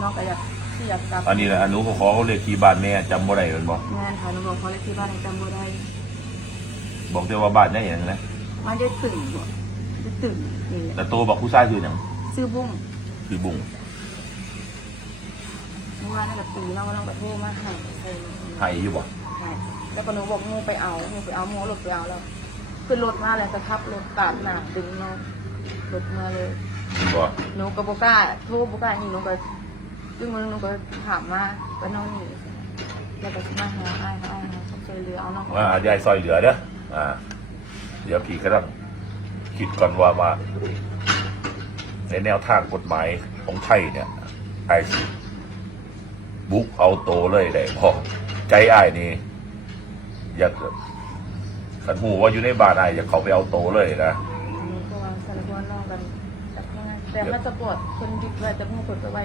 น้องก็อยากที่อยากกลับอันนี้แหละอนุเขาขอเขาเรียกที่บ้านแม่จำบ่ได้เป็นบ่งานค่ะหนูบอกเขาเลยที่บ้านในจำบ่ได้บอกแต่ว่าบ้านได้อย่างนะมันได้ตึงบ่ได้ตึงนี่แหละแต่โตบอกผู้ชายคือหยังซื้อบุ้งคือบุ้งเมื่อวานนั่นแหละปีเราก็ต้องกระโทรมาให้ใส่ไทยอยู่บ่ให้แล้วก็หนูบอกงูไปเอางูไปเอางูหลบไปเอาแล้วขึ้นรถมาเลยสะทับรถปาดหนาดึงน้องรถมาเลย บ่หนูก็บอกกล้าโทรบอกกล้านี่หนูก็ ซึ่งมันหนูก็ถามว่าว่าน้องนี่แล้วก็มาหาอ้ายอ้ายเขาช่วยเหลือเอาน้องว่าอาจยายซอยเหลือเด้ออ่า เดี๋ยวพี่ก็ต้องคิดก่อนว่ามาในแนวทางกฎหมายของไทยเนี่ยไอ้สิบุกเอาโตเลยได้พอใจอ้ายนี่อยากขันหูว่าอยู่ในบ้านอ้ายอยากเขาไปเอาโตเลยนะ หนูก็วางสารพัดน้องกันแต่ยังไงแต่มันจะปวดคนดิบเลยจะพูดคนไปไว้